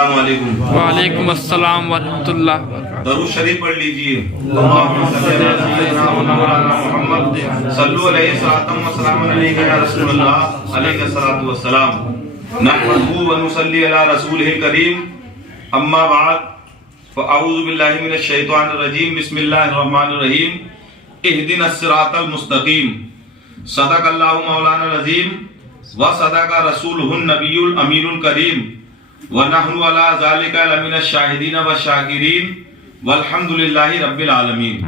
السلام علیکم۔ وعلیکم السلام ورحمۃ اللہ وبرکاتہ۔ درود شریف پڑھ لیجئے۔ اللہم صلی علی سیدنا مولانا محمد صلو علیہ وسلم وسلام علیک یا رسول اللہ علیہ الصلوۃ والسلام۔ نحمدہ و نصلی علی رسولہ الکریم، اما بعد فاعوذ باللہ من الشیطان الرجیم، بسم اللہ الرحمن الرحیم۔ اہدنا الصراط المستقیم۔ صدق اللہ مولانا العظیم وصدق رسولہ النبی الامین الکریم، وَنَحْنُ عَلَىٰ ذَلِكَ لَمِنَ الشَّاهِدِينَ وَالشَّاكِرِينَ وَالْحَمْدُ لِلَّهِ رَبِّ الْعَالَمِينَ۔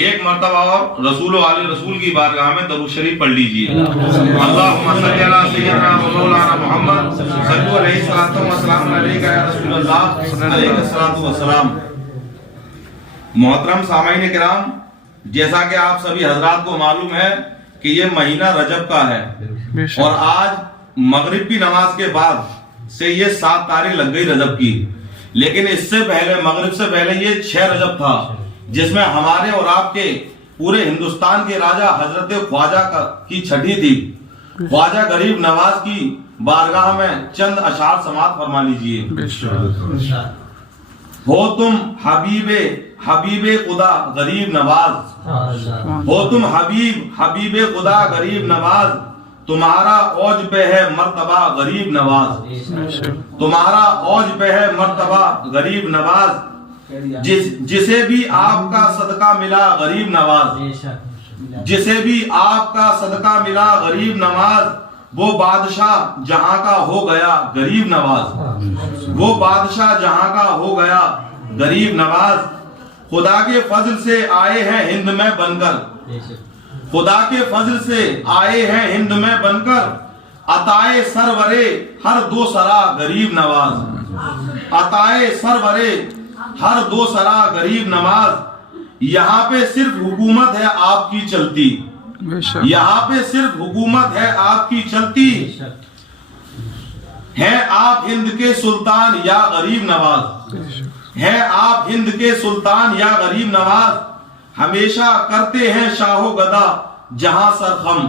ایک مرتبہ اور رسول و آل رسول کی بارگاہ میں درود شریف پڑھ لیجئے۔ اللہم صلی علی سیدنا مولانا محمد صلو علیہ وسلم علیک یا رسول اللہ علیہ الصلوۃ والسلام۔ محترم سامعین کرام، جیسا کہ آپ سبھی حضرات کو معلوم ہے کہ یہ مہینہ رجب کا ہے، اور آج مغرب کی نماز کے بعد سے یہ 7 تاریخ لگ گئی رجب کی، لیکن اس سے پہلے مغرب سے پہلے یہ 6 رجب تھا، جس میں ہمارے اور آپ کے پورے ہندوستان کے راجہ حضرت خواجہ کی چھٹی تھی۔ خواجہ غریب نواز کی بارگاہ میں چند اشعار سماعت فرما لیجئے۔ ہو تم حبیب خدا غریب نواز، ہو تم حبیب خدا غریب نواز، تمہارا اوج پہ ہے مرتبہ غریب نواز، تمہارا اوج پہ ہے مرتبہ غریب نواز، جسے بھی آپ کا صدقہ ملا غریب نواز، جسے بھی آپ کا صدقہ ملا غریب نواز، وہ بادشاہ جہاں کا ہو گیا غریب نواز، وہ بادشاہ جہاں کا ہو گیا غریب نواز۔ خدا کے فضل سے آئے ہیں ہند میں بن کر، خدا کے فضل سے آئے ہیں ہند میں بن کر، عطائے سرورے ہر دو سرا غریب نواز، عطائے سرورے ہر دو سرا غریب نواز۔ یہاں پہ صرف حکومت ہے آپ کی چلتی، یہاں پہ صرف حکومت ہے آپ کی چلتی، ہیں آپ ہند کے سلطان یا غریب نواز، ہیں آپ ہند کے سلطان یا غریب نواز۔ ہمیشہ کرتے ہیں شاہ و گدا جہاں سرخم،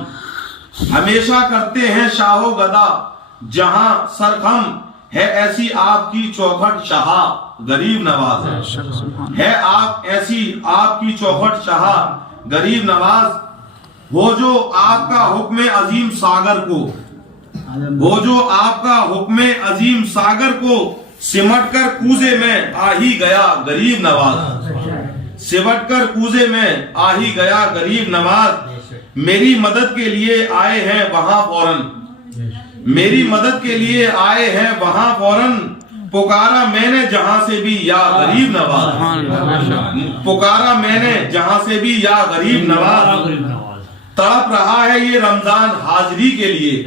ہمیشہ کرتے ہیں شاہ و گدا جہاں سرخم، ہے ایسی آپ کی چوکھٹ شاہ غریب نواز، ہے ایسی آپ کی چوکھٹ شاہ غریب نواز۔ وہ جو آپ کا حکم عظیم ساگر کو، وہ جو آپ کا حکم عظیم ساگر کو سمٹ کر کوزے میں آ ہی گیا غریب نواز، سمٹ کر کوزے میں آ ہی گیا غریب نواز۔ میری مدد کے لیے آئے ہیں وہاں فوراً، میری مدد کے لیے آئے ہیں وہاں فوراً، پکارا میں نے جہاں سے بھی یا غریب نواز، پکارا میں نے جہاں سے بھی یا غریب نواز۔ تڑپ رہا ہے یہ رمضان حاضری کے لیے،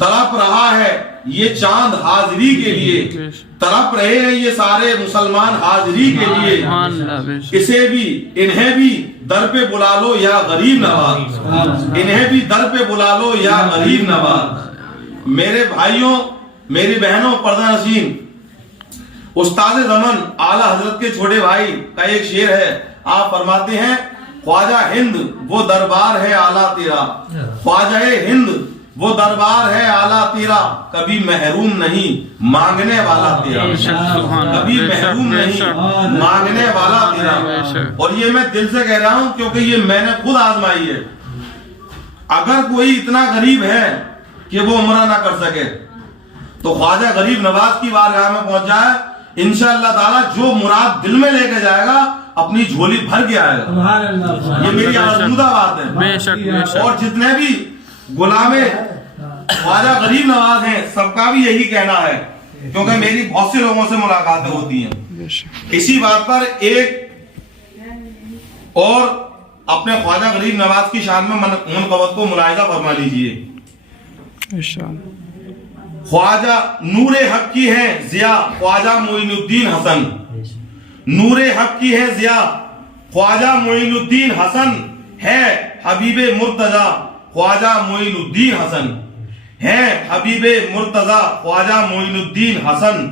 تڑپ رہا ہے یہ چاند حاضری کے لیے، تڑپ رہے ہیں یہ سارے مسلمان حاضری کے لیے، اسے بھی انہیں بھی در پہ بلا لو یا غریب نواز، انہیں بھی در پہ بلا لو یا غریب نواز۔ میرے بھائیوں، میری بہنوں، پردہ نشین، استاد زمن اعلیٰ حضرت کے چھوٹے بھائی کا ایک شعر ہے۔ آپ فرماتے ہیں خواجہ ہند وہ دربار ہے اعلیٰ تیرا، خواجہ ہند وہ دربار ہے اعلیٰ تیرا، کبھی محروم نہیں مانگنے والا تیرا، کبھی محروم نہیں مانگنے والا تیرا۔ اور یہ میں دل سے کہہ رہا ہوں کیونکہ یہ میں نے خود آزمائی ہے۔ اگر کوئی اتنا غریب ہے کہ وہ عمرہ نہ کر سکے تو خواجہ غریب نواز کی بارگاہ میں پہنچ جائے، انشاءاللہ تعالی جو مراد دل میں لے کے جائے گا اپنی جھولی بھر کے آئے گا۔ یہ میری آزمودہ بات ہے۔ اور جتنے بھی غلام خواجہ غریب نواز ہیں سب کا بھی یہی کہنا ہے، کیونکہ میری بہت سے لوگوں سے ملاقاتیں ہوتی ہیں۔ اسی بات پر ایک اور اپنے خواجہ غریب نواز کی شان میں منقبت کو ملاحظہ فرما لیجئے۔ خواجہ نور حق کی ہے ضیا خواجہ معین الدین حسن، نور حق کی ہے ضیا خواجہ معین الدین حسن، ہے حبیب مرتضی خواجہ معین الدین حسن، ہے حبیب مرتضی خواجہ معین الدین حسن،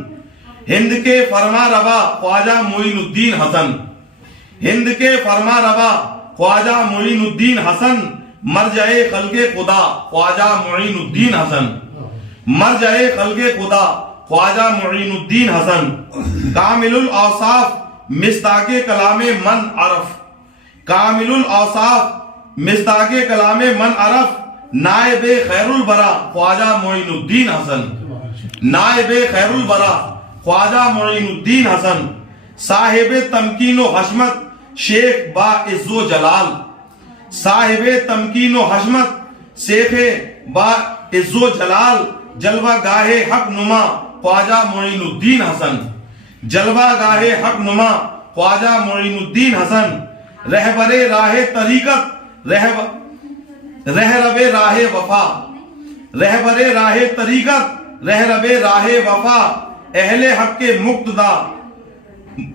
ہند کے فرما روا خواجہ معین الدین حسن، ہند کے فرما روا خواجہ معین الدین حسن، مرجع خلق خدا خواجہ معین الدین حسن، مرجع خلق خدا ख्वाजा मुईनुद्दीन हसन, कामिलुल औसाफ मिस्ताक कलाम मन अरफ, कामिलुल औसाफ मिस्ताक कलाम मन अरफ, नायब खैरुल बरा ख्वाजा मुईनुद्दीन हसन, नायब खैरुल बरा ख्वाजा मुईनुद्दीन हसन, साहिब तमकीन व हशमत शेख बा इज्जो जलाल, साहिब तमकीन व हशमत शेख बा इज्जो जलाल, जलवा गाहे हक नुमा ख्वाजा मुईनुद्दीन हसन, जलवा गाहे हक नुमा ख्वाजा मुईनुद्दीन हसन, रहबरे राहे तरीकत रहरबे राहे वफा, रहबरे राहे तरीकत रहरबे राहे वफा, अहले हक के मुक्तदा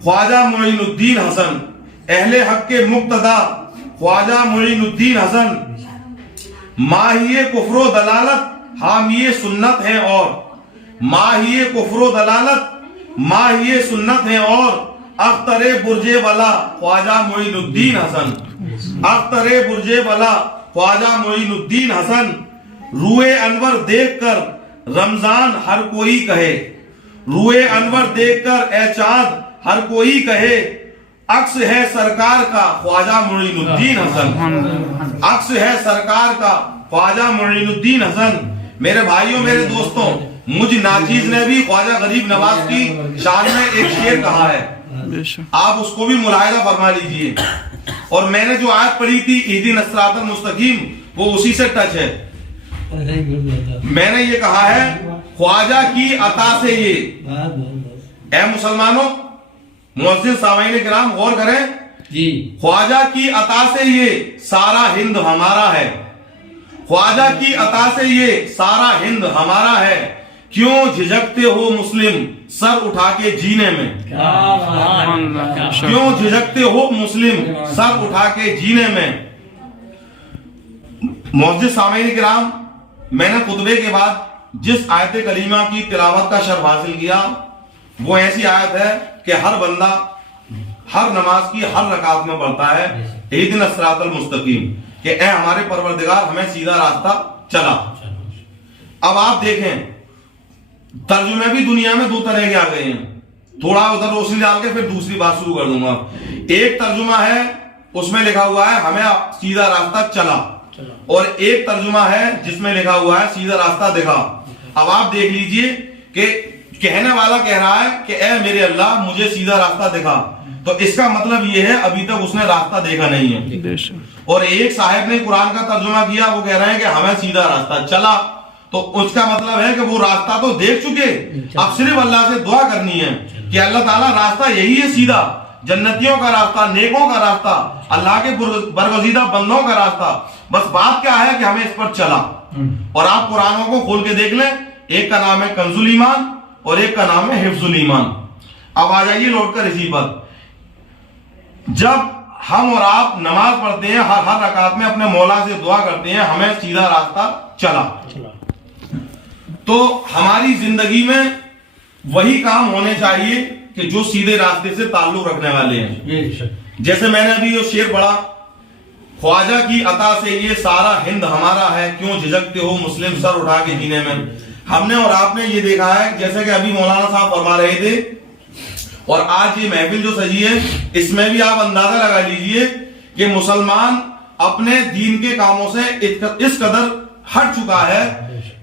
ख्वाजा मुईनुद्दीन हसन, अहले हक के मुक्तदा ख्वाजा मुईनुद्दीन हसन, माहिए कुफ्रो दलालत हामिए सुन्नत हैं और, माहिए कुफ्रो दलालत माहिए सुन्नत हैं और, अख्तरे बुर्जे वाला ख्वाजा मुईनुद्दीन हसन, अख्तरे बुर्जे वाला ख्वाजा मुईनुद्दीन हसन, रूए अनवर देखकर रमजान हर कोई कहे, रूए अनवर देखकर ए चांद हर कोई कहे, अक्स है सरकार का ख्वाजा मुईनुद्दीन हसन, अक्स है सरकार का ख्वाजा मुईनुद्दीन हसन। मेरे भाइयों मेरे दोस्तों, मुझ नाचीज ने भी ख्वाजा गरीब नवाज की शान में एक शेर कहा है, आप उसको भी मुलाहिजा फरमा लीजिए। और मैंने जो आयत पढ़ी थी इहदिनस सिरातल मुस्तकीम, वो उसी से टच है। मैंने ये कहा है ख्वाजा की अता से ये, ऐ मुसलमानों, मुअज्जिन सामीन किराम गौर करें जी, ख्वाजा की अता से ये सारा हिंद हमारा है, ख्वाजा की अता से ये सारा हिंद हमारा है, क्यों झिझकते हो मुस्लिम सर उठा के जीने में, क्यों झिझकते हो मुस्लिम सर उठा के जीने में। मुअज्जिन सामीन किराम, मैंने खुतबे के बाद जिस आयत करीमा की तिलावत का शर्फ हासिल किया वो ऐसी आयत है कि हर बंदा हर नमाज की हर रकात में पढ़ता है इहदिनस सिरातल मुस्तकीम, कि ए हमारे परवरदिगार हमें सीधा रास्ता चला। अब आप देखें तर्जुमे भी दुनिया में दो तरह के आ गए हैं, थोड़ा उधर रोशनी डाल के फिर दूसरी बात शुरू कर दूंगा। एक तर्जुमा है उसमें लिखा हुआ है हमें सीधा रास्ता चला, और एक तर्जुमा है जिसमें लिखा हुआ है सीधा रास्ता दिखा। अब आप देख लीजिए कि कहने वाला कह रहा है कि ए मेरे अल्लाह मुझे सीधा रास्ता दिखा, तो इसका मतलब ये है अभी तक उसने रास्ता देखा नहीं है। और एक साहब ने कुरान का तर्जुमा किया, वो कह रहे हैं कि हमें सीधा रास्ता चला, तो उसका मतलब है कि वो रास्ता तो देख चुके, अब सिर्फ अल्लाह से दुआ करनी है कि अल्लाह ताला रास्ता यही है सीधा, जन्नतियों का रास्ता, नेकों का रास्ता, अल्लाह के बरगजीदा बंदों का रास्ता, बस बात क्या है कि हमें इस पर चला। और आप कुरानों को खोल के देख लें, एक का नाम है कंजुल ईमान और एक का नाम है हिफ्जुल ईमान। अब आ जाइए लौटकर इसी पर, जब हम और आप नमाज पढ़ते हैं हर रकात में अपने मौला से दुआ करते हैं हमें सीधा रास्ता चला, तो हमारी जिंदगी में वही काम होने चाहिए कि जो सीधे रास्ते से ताल्लुक रखने वाले हैं। जैसे मैंने अभी ये शेर पढ़ा, ख्वाजा की अता से ये सारा हिंद हमारा है, क्यों झिझकते हो मुस्लिम सर उठा के जीने में। हमने और आपने ये देखा है, जैसे कि अभी मौलाना साहब फरमा रहे थे, और आज ये महफिल जो सजी है इसमें भी आप अंदाजा लगा लीजिए कि मुसलमान अपने दीन के कामों से इस कदर हट चुका है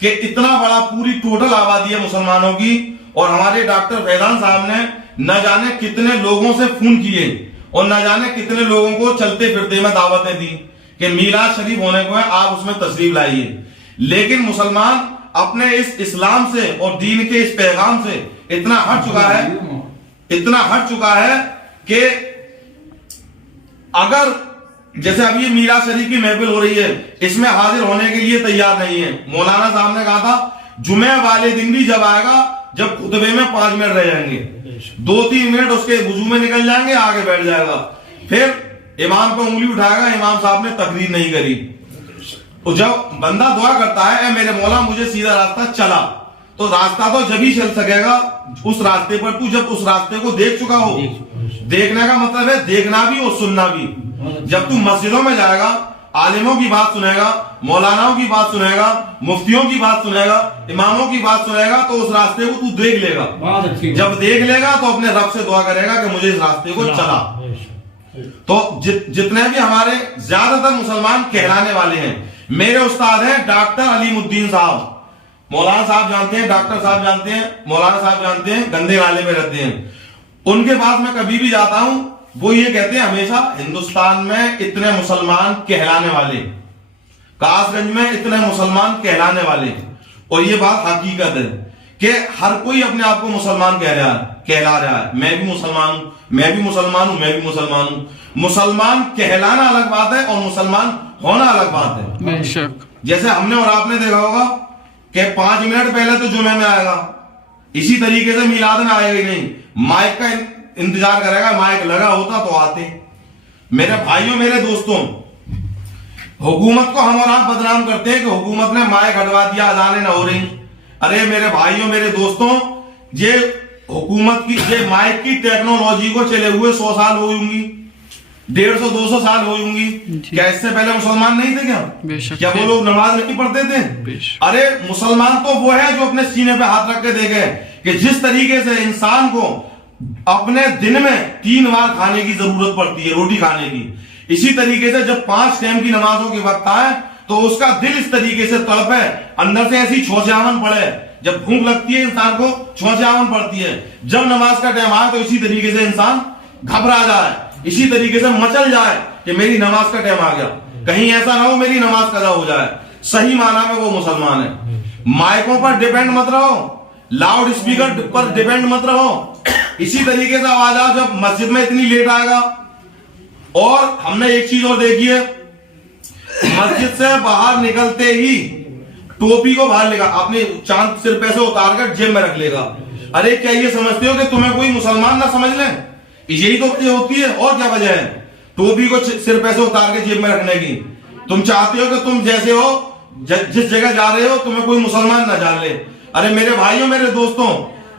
कि इतना बड़ा पूरी टोटल आबादी है मुसलमानों की, और हमारे डॉक्टर फैजान साहब ने न जाने कितने लोगों से फोन किए और न जाने कितने लोगों को चलते फिरते में दावतें दी कि मीलाद शरीफ होने को है, आप उसमें तशरीफ लाइए। लेकिन मुसलमान अपने इस इस्लाम से और दीन के इस पैगाम से इतना हट चुका है कि अगर जैसे अब ये मीराज शरीफ की महफिल हो रही है, इसमें हाजिर होने के लिए तैयार नहीं है। मौलाना साहब ने कहा था जुमे वाले दिन भी जब आएगा जब खुतबे में 5 मिनट रह जाएंगे, 2-3 मिनट उसके वुजू में निकल जाएंगे, आगे बैठ जाएगा, फिर इमाम पे उंगली उठाएगा, इमाम साहब ने तकरीर नहीं करी। तो जब बंदा दुआ करता है मेरे मौला मुझे सीधा रास्ता चला, तो रास्ता तो जब ही चल सकेगा उस रास्ते पर तू जब उस रास्ते को देख चुका हो। देखने का मतलब है देखना भी और सुनना भी। जब तू मस्जिदों में जाएगा, عالموں کی بات سنے گا, مولاناؤں کی بات سنے گا, مفتیوں کی بات سنے گا, اماموں کی بات سنے گا, تو اس راستے کو تو دیکھ لے گا. جب دیکھ لے گا تو اپنے رب سے دعا کرے گا کہ مجھے اس راستے کو چلا. تو جتنے بھی ہمارے زیادہ تر مسلمان کہلانے والے ہیں, میرے استاد ہیں ڈاکٹر علیم الدین صاحب. مولانا صاحب جانتے ہیں, ڈاکٹر صاحب جانتے ہیں, مولانا صاحب جانتے ہیں, گندے نالے میں رہتے ہیں. ان کے پاس میں کبھی بھی جاتا ہوں, وہ یہ کہتے ہیں ہمیشہ ہندوستان میں اتنے مسلمان کہلانے والے, کاس گنج میں اتنے مسلمان کہلانے والے, اور یہ بات حقیقت ہے کہ ہر کوئی اپنے آپ کو مسلمان کہلا رہا ہے. میں بھی مسلمان ہوں, میں بھی مسلمان ہوں, میں بھی مسلمان ہوں. مسلمان کہلانا الگ بات ہے اور مسلمان ہونا الگ بات ہے. بے شک. جیسے ہم نے اور آپ نے دیکھا ہوگا کہ 5 منٹ پہلے تو جمعے میں آئے گا, اسی طریقے سے میلاد میں آئے گا ہی نہیں, مائک کا انتظار کرے گا, مائک لگا ہوتا تو آتے. میرے بھائیوں, میرے دوستوں, حکومت کو ہم اور آپ بدنام کرتے ہیں کہ حکومت نے مائک ہٹوا دیا, اذانیں نہ ہو رہی. ارے میرے بھائیوں, میرے دوستوں, یہ حکومت کی یہ مائک کی ٹیکنالوجی کو چلے ہوئے 100 سال ہوئی ہوں گی, 150-200 سال ہوئی ہوں گی. کیا اس سے پہلے مسلمان نہیں تھے کیا؟ کیا وہ لوگ نماز نہیں پڑھتے تھے؟ ارے مسلمان تو وہ ہے جو اپنے سینے پہ ہاتھ رکھ کے دیکھے کہ جس طریقے سے انسان کو اپنے دن میں 3 بار کھانے کی ضرورت پڑتی ہے, روٹی کھانے کی, اسی طریقے سے جب 5 ٹائم کی نمازوں کے وقت آئے تو اس کا دل اس طریقے سے تڑپے, اندر سے ایسی چھوچیاون پڑے. جب بھوک لگتی ہے انسان کو چھوچیاون پڑتی ہے, جب نماز کا ٹائم آئے تو اسی طریقے سے انسان گھبرا جائے, اسی طریقے سے مچل جائے کہ میری نماز کا ٹائم آ گیا, کہیں ایسا نہ ہو میری نماز قضا ہو جائے. صحیح معنی میں وہ مسلمان ہے. مائکوں پر ڈیپینڈ مت رہو, لاؤڈ اسپیکر پر ڈیپینڈ مت رہو. اسی طریقے سے آواز جب مسجد میں اتنی لیٹ آئے گا. اور ہم نے ایک چیز اور دیکھی ہے, مسجد سے باہر نکلتے ہی ٹوپی کو باہر لے گا, اپنے چاند سر پہ سے اتار کر جیب میں رکھ لے گا. ارے کیا یہ سمجھتے ہو کہ تمہیں کوئی مسلمان نہ سمجھ لیں؟ یہی تو وجہ ہوتی ہے, اور کیا وجہ ہے ٹوپی کو سر پہ سے اتار کے جیب میں رکھنے کی؟ تم چاہتے ہو کہ تم جیسے ہو, جس جگہ جا رہے ہو تمہیں کوئی مسلمان نہ جان لے. ارے میرے بھائیوں, میرے دوستوں,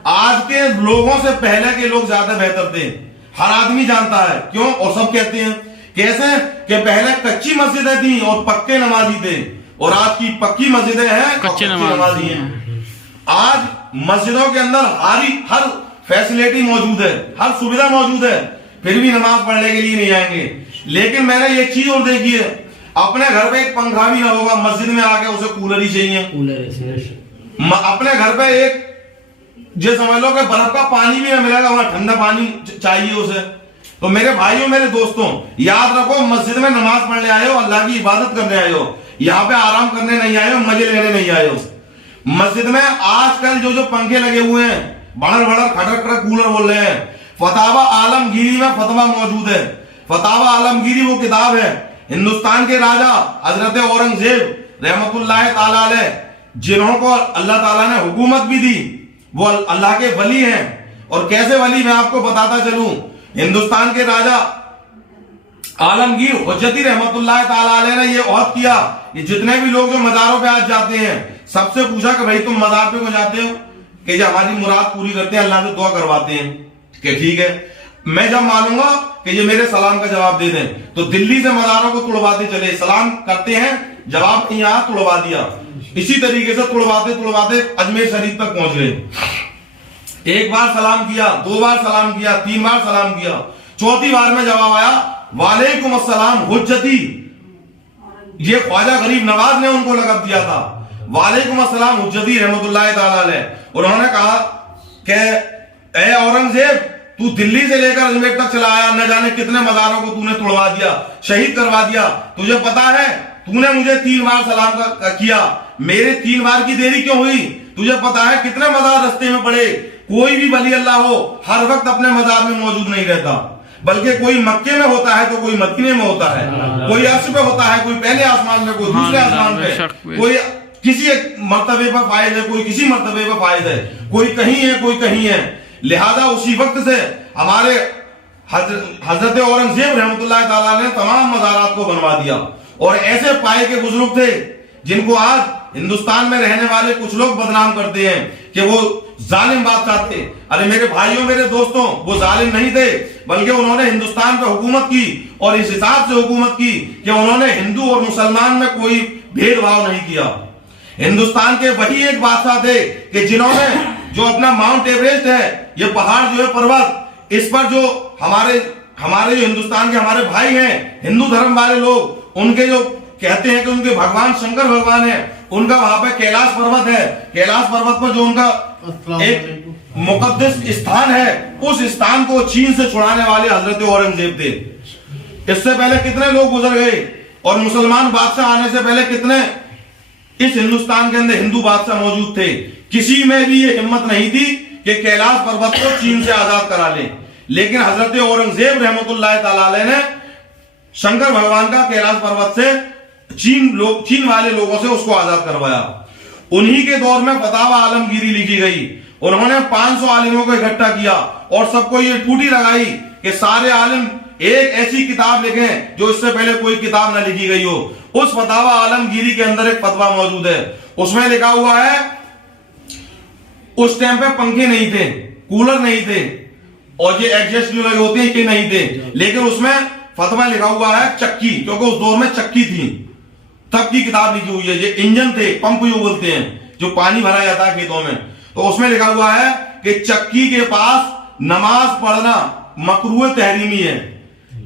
آج کے لوگوں سے پہلے کے لوگ زیادہ بہتر تھے. ہر آدمی جانتا ہے کیوں, اور سب کہتے ہیں کیسے کہ پہلے کچی مسجدیں تھیں اور پکے نمازی تھے, اور آج کی پکی مسجدیں ہیں کچے نمازی ہیں. آج مسجدوں کے اندر ہر فیسلٹی موجود ہے, ہر سویدھا موجود ہے, پھر بھی نماز پڑھنے کے لیے نہیں آئیں گے. لیکن میں نے ایک چیز اور دیکھی ہے, اپنے گھر پہ ایک پنکھا بھی نہ ہوگا, مسجد میں آ کے اسے کولر ہی چاہیے. اپنے گھر پہ ایک جو سمجھ لو کہ برف کا پانی بھی نہ ملے گا, وہاں ٹھنڈا پانی چاہیے اسے. تو میرے بھائیوں, میرے دوستوں, یاد رکھو مسجد میں نماز پڑھنے آئے ہو, اللہ کی عبادت کرنے آئے ہو, یہاں پہ آرام کرنے نہیں آئے ہو, مزے لینے نہیں آئے ہو. مسجد میں آج کل جو پنکھے لگے ہوئے ہیں, بڑر کھٹر کھٹر کولر بول رہے ہیں. فتاوی عالمگیری میں فتویٰ موجود ہے. فتاوی عالمگیری وہ کتاب ہے, ہندوستان کے راجا حضرت اورنگزیب رحمت اللہ تعالی علیہ, جنہوں کو اللہ تعالیٰ نے حکومت بھی دی, وہ اللہ کے ولی ہیں. اور کیسے ولی, میں آپ کو بتاتا چلوں. ہندوستان کے راجا عالمگیر حجتی رحمت اللہ تعالی علیہ نے یہ عہد کیا کہ جتنے بھی لوگ جو مزاروں پہ آج جاتے ہیں, سب سے پوچھا کہ بھائی تم مزار پہ کیوں جاتے ہو؟ کہ جو ہماری مراد پوری کرتے ہیں, اللہ سے دعا کرواتے ہیں. کہ ٹھیک ہے, میں جب مانوں گا کہ یہ میرے سلام کا جواب دے دیں, تو دلی سے مزاروں کو تڑواتے چلے, سلام کرتے ہیں, جواب یہاں تڑوا دیا. اسی طریقے سے تڑواتے اجمیر شریف تک پہنچ گئے. ایک بار سلام کیا, 2 بار سلام کیا, 3 بار سلام کیا, 4تھی بار میں جواب آیا وعلیکم السلام حجتی. یہ خواجہ غریب نواز نے ان کو لقب دیا تھا, وعلیکم السلام حجتی رحمت اللہ تعالی علیہ. انہوں نے کہا کہ اے اورنگزیب, تو دلی سے لے کر اجمیر تک چلا آیا, نہ جانے کتنے مزاروں کو تو نے توڑوا دیا, شہید کروا دیا. تجھے پتا ہے تو نے مجھے 3 بار سلام کیا, میرے 3 بار کی دیری کیوں ہوئی؟ تجھے پتا ہے کتنے مزار رستے میں پڑے. کوئی بھی ولی اللہ ہو ہر وقت اپنے مزار میں موجود نہیں رہتا, بلکہ کوئی مکے میں ہوتا ہے تو کوئی مدینے میں ہوتا ہے, کوئی عرش پہ ہوتا ہے, کوئی پہلے آسمان میں, کوئی دوسرے آسمان پہ, کوئی کسی ایک مرتبے پر فائز ہے, کوئی کسی مرتبے پر فائز ہے, کوئی کہیں ہے, کوئی کہیں ہے. لہذا اسی وقت سے ہمارے حضرت اورنگزیب رحمت اللہ تعالیٰ نے تمام مزارات کو بنوا دیا. اور ایسے پائے کے بزرگ تھے جن کو آج ہندوستان میں رہنے والے کچھ لوگ بدنام کرتے ہیں کہ وہ जालिम बादशाह थे। अरे मेरे भाइयों मेरे दोस्तों, वो जालिम नहीं थे, बल्कि उन्होंने हिंदुस्तान पे हुकूमत की और इस हिसाब से हुकूमत की कि उन्होंने हिंदू और मुसलमान में कोई भेदभाव नहीं किया। हिंदुस्तान के वही एक बादशाह थे कि जिन्होंने जो अपना माउंट एवरेस्ट है, ये पहाड़ जो है पर्वत, इस पर जो हमारे जो हिंदुस्तान के हमारे भाई हैं हिंदू धर्म वाले लोग, उनके जो कहते हैं कि उनके भगवान शंकर भगवान है, उनका वहां पे कैलाश पर्वत है। कैलाश पर्वत पर जो उनका एक मुकद्दस स्थान है, उस स्थान को चीन से छुड़ाने वाले हजरत औरंगजेब थे। इससे पहले कितने लोग गुजर गए और मुसलमान बादशाह आने से पहले कितने इस हिंदुस्तान के अंदर हिंदू बादशाह मौजूद थे। किसी में भी ये हिम्मत नहीं थी कि कैलाश पर्वत को चीन से आजाद करा ले, लेकिन हजरत औरंगजेब रहमतुल्लाह तआला अलैह ने शंकर भगवान का कैलाश पर्वत से चीन वाले लोगों से उसको आजाद करवाया। उन्हीं के दौर में फतावा आलमगीरी लिखी गई। उन्होंने 500 आलिमों को इकट्ठा किया और सबको ये टूटी लगाई कि सारे आलिम एक ऐसी किताब लिखें जो इससे पहले कोई किताब ना लिखी गई हो। उस फतावा आलमगीरी के अंदर एक फतवा मौजूद है, उसमें लिखा हुआ है, उस टाइम पे पंखे नहीं थे, कूलर नहीं थे और ये एग्जॉस्ट जो लगे होते हैं ये नहीं थे, लेकिन उसमें फतवा लिखा हुआ है चक्की, क्योंकि उस दौर में चक्की थी, तब की किताब लिखी हुई है। ये इंजन थे, पंप जो बोलते हैं, जो पानी भरा जाता है खेतों में, तो उसमें लिखा हुआ है कि चक्की के पास नमाज पढ़ना मकरूह तहरीमी है।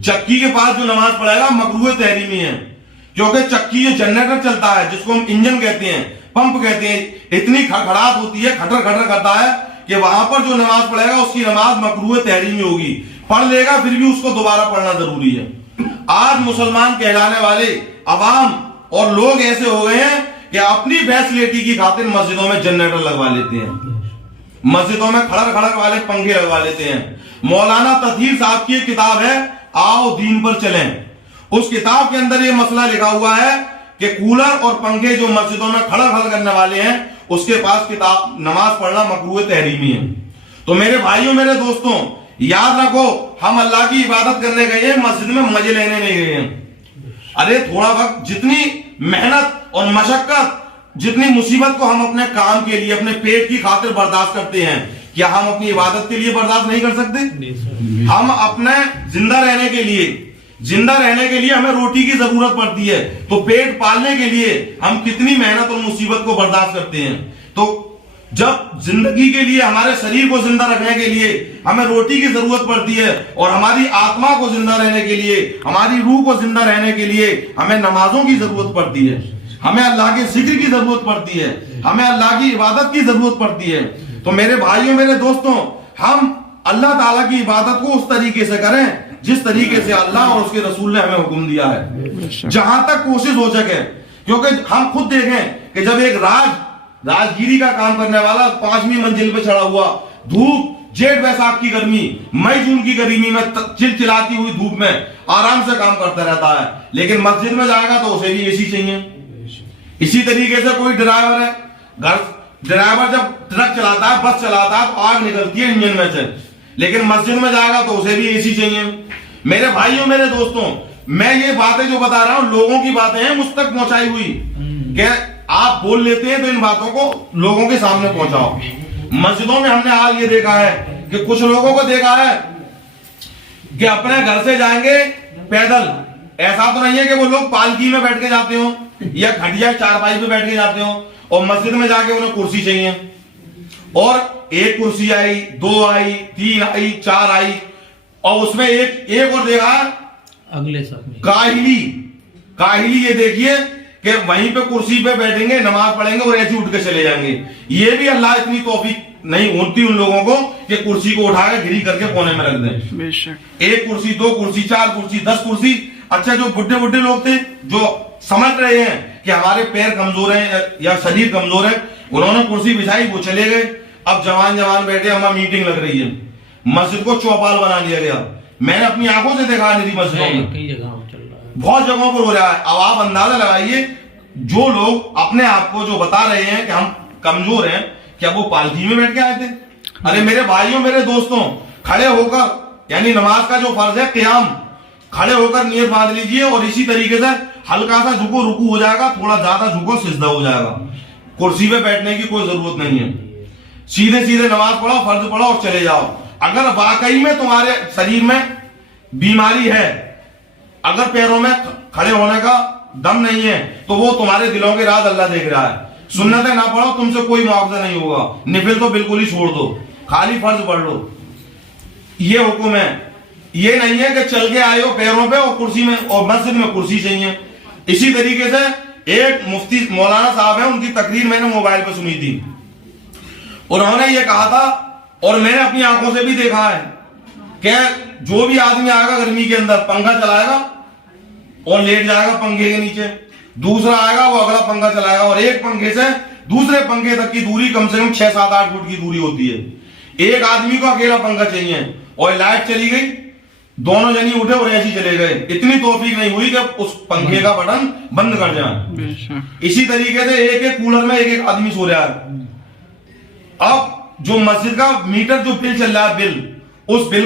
चक्की के पास जो नमाज पढ़ेगा मकरूह तहरीमी है, क्योंकि चक्की जो जनरेटर चलता है, जिसको हम इंजन कहते हैं, पंप कहते हैं, इतनी खड़खड़ाहट होती है, खटर खटर करता है कि वहां पर जो नमाज पढ़ेगा उसकी नमाज मकरूह तहरीमी होगी। पढ़ लेगा फिर भी उसको दोबारा पढ़ना जरूरी है। आज मुसलमान कहलाने वाले अवाम और लोग ऐसे हो गए हैं कि अपनी फैसिलिटी की खातिर मस्जिदों में जनरेटर लगवा लेते हैं, मस्जिदों में खड़र खड़र वाले पंखे लगवा लेते हैं। मौलाना तथीर साहब की एक किताब है, आओ दीन पर चलें। उस किताब के अंदर ये मसला लिखा हुआ है कि कूलर और पंखे जो मस्जिदों में खड़र खड़र करने वाले हैं, उसके पास किताब नमाज पढ़ना मकरूह तहरीमी है। तो मेरे भाइयों मेरे दोस्तों, याद रखो, हम अल्लाह की इबादत करने गए हैं, मस्जिद में मजे लेने नहीं गए हैं। अरे थोड़ा वक्त, जितनी मेहनत और मशक्कत, जितनी मुसीबत को हम अपने काम के लिए, अपने पेट की खातिर बर्दाश्त करते हैं, क्या हम अपनी इबादत के लिए बर्दाश्त नहीं कर सकते? हम अपने जिंदा रहने के लिए हमें रोटी की जरूरत पड़ती है, तो पेट पालने के लिए हम कितनी मेहनत और मुसीबत को बर्दाश्त करते हैं। तो जब जिंदगी के लिए, हमारे शरीर को जिंदा रखने के लिए हमें रोटी की जरूरत पड़ती है, और हमारी आत्मा को जिंदा रहने के लिए, हमारी रूह को जिंदा रहने के लिए हमें नमाजों की जरूरत पड़ती है, हमें अल्लाह के जिक्र की जरूरत पड़ती है, हमें अल्लाह की इबादत की जरूरत पड़ती है। तो मेरे भाइयों मेरे दोस्तों, हम अल्लाह ताला की इबादत को उस तरीके से करें जिस तरीके से अल्लाह और उसके रसूल ने हमें हुक्म दिया है, जहां तक कोशिश हो सके। क्योंकि हम खुद देखें कि जब एक राजगिरी का काम करने वाला 5वीं मंजिल पे चढ़ा हुआ, धूप, जेठ बैसाख की गर्मी, मई जून की गर्मी में चिलचिलाती हुई धूप में आराम से काम करता रहता है, लेकिन मस्जिद में जाएगा तो उसे भी एसी चाहिए। इसी तरीके से कोई ड्राइवर है, ड्राइवर जब ट्रक चलाता है, बस चलाता है, तो आग निकलती है इंजन में से, लेकिन मस्जिद में जाएगा तो उसे भी एसी चाहिए। मेरे भाइयों मेरे दोस्तों, मैं ये बातें जो बता रहा हूं, लोगों की बातें हैं, मुझ तक पहुंचाई हुई, कि आप बोल लेते हैं तो इन बातों को लोगों के सामने पहुंचाओ। मस्जिदों में हमने हाल ये देखा है कि कुछ लोगों को देखा है कि अपने घर से जाएंगे पैदल, ऐसा तो नहीं है कि वो लोग पालकी में बैठ के जाते हो या खटिया चारपाई पे बैठ के जाते हो, और मस्जिद में जाके उन्हें कुर्सी चाहिए, और एक कुर्सी आई, 2 आई, 3 आई, 4 आई, और उसमें एक और देखा अगले सब काहिली ये देखिए कि वहीं पे कुर्सी पे बैठेंगे, नमाज पढ़ेंगे और ऐसे उठ के चले जाएंगे। ये भी अल्लाह इतनी तौफीक नहीं होती उन लोगों को कि कुर्सी को उठाकर घिरी करके कोने में रख दें। 1 कुर्सी, 2 कुर्सी, 4 कुर्सी, 10 कुर्सी। अच्छा, जो बुढ़े लोग थे, जो समझ रहे हैं कि हमारे पैर कमजोर हैं या शरीर कमजोर है, उन्होंने कुर्सी बिछाई, वो चले गए। अब जवान बैठे, हमारी मीटिंग लग रही है, मस्जिद को चौपाल बना लिया गया। मैंने अपनी आंखों से देखा मेरी मस्जिदों में, बहुत जगहों पर हो रहा है। अब आप अंदाजा लगाइए, जो लोग अपने आप को जो बता रहे हैं कि हम कमजोर हैं, क्या वो पालकी में बैठ के आए थे? अरे मेरे भाइयों मेरे दोस्तों, खड़े होकर, यानी नमाज का जो फर्ज है क़याम, खड़े होकर नियत बांध लीजिए, और इसी तरीके से हल्का सा झुको, रुकू हो जाएगा, थोड़ा ज्यादा झुको, सिजदा हो जाएगा। कुर्सी पे बैठने की कोई जरूरत नहीं है। सीधे सीधे नमाज पढ़ो, फर्ज पढ़ो और चले जाओ। अगर वाकई में तुम्हारे शरीर में बीमारी है, अगर पैरों में खड़े होने का दम नहीं है, तो वो तुम्हारे दिलों के राज अल्लाह देख रहा है। सुन्नतें ना पढ़ो, तुमसे कोई मुआवजा नहीं होगा। निफिल तो बिल्कुल ही छोड़ दो, खाली फर्ज पढ़ लो। ये हुक्म है। ये नहीं है कि चल के आए हो पैरों पे और कुर्सी में और मस्जिद में कुर्सी चाहिए। इसी तरीके से एक मुफ्ती मौलाना साहब है, उनकी तकरीर मैंने मोबाइल पे सुनी थी। उन्होंने ये कहा था, और मैंने अपनी आंखों से भी देखा है, कि जो भी आदमी आएगा गर्मी के अंदर पंखा चलाएगा और लेट जाएगा पंखे के नीचे, दूसरा आएगा वो अगला पंखा चलाएगा, और एक पंखे से दूसरे पंखे तक की दूरी कम से कम 6-7-8 फुट की दूरी होती है। एक आदमी को अकेला पंखा चाहिए, और लाइट चली गई, दोनों जनी उठे और ऐसे चले गए, इतनी तौफीक नहीं हुई कि उस पंखे का बटन बंद कर जाए। इसी तरीके से एक एक कूलर में एक एक आदमी सो रहा है। अब जो मस्जिद का मीटर जो बिल चल रहा है, बिल, उस बिल